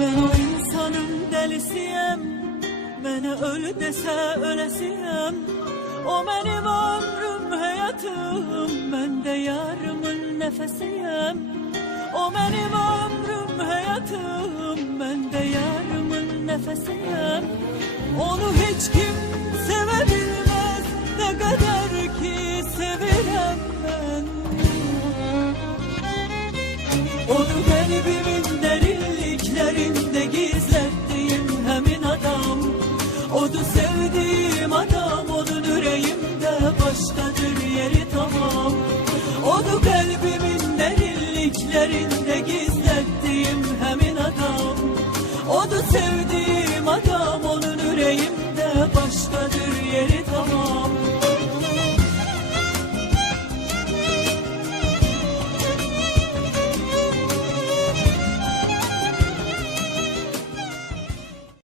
Ben o insanın delisiyem. Beni öl dese ölesiyem. O benim ömrüm hayatım. Ben de yarımın nefesiyem. O benim ömrüm hayatım. Ben de yarımın nefesiyem. Onu hiç kim sevebilmez Ne kadar ki sevirem ben. Onu Oldu sevdiğim adam onun yüreğimde başkadır yeri tamam. Onu kalbimin derinliklerinde gizlettiğim hemin adam. Onu sevdiğim adam onun yüreğimde başkadır yeri tamam.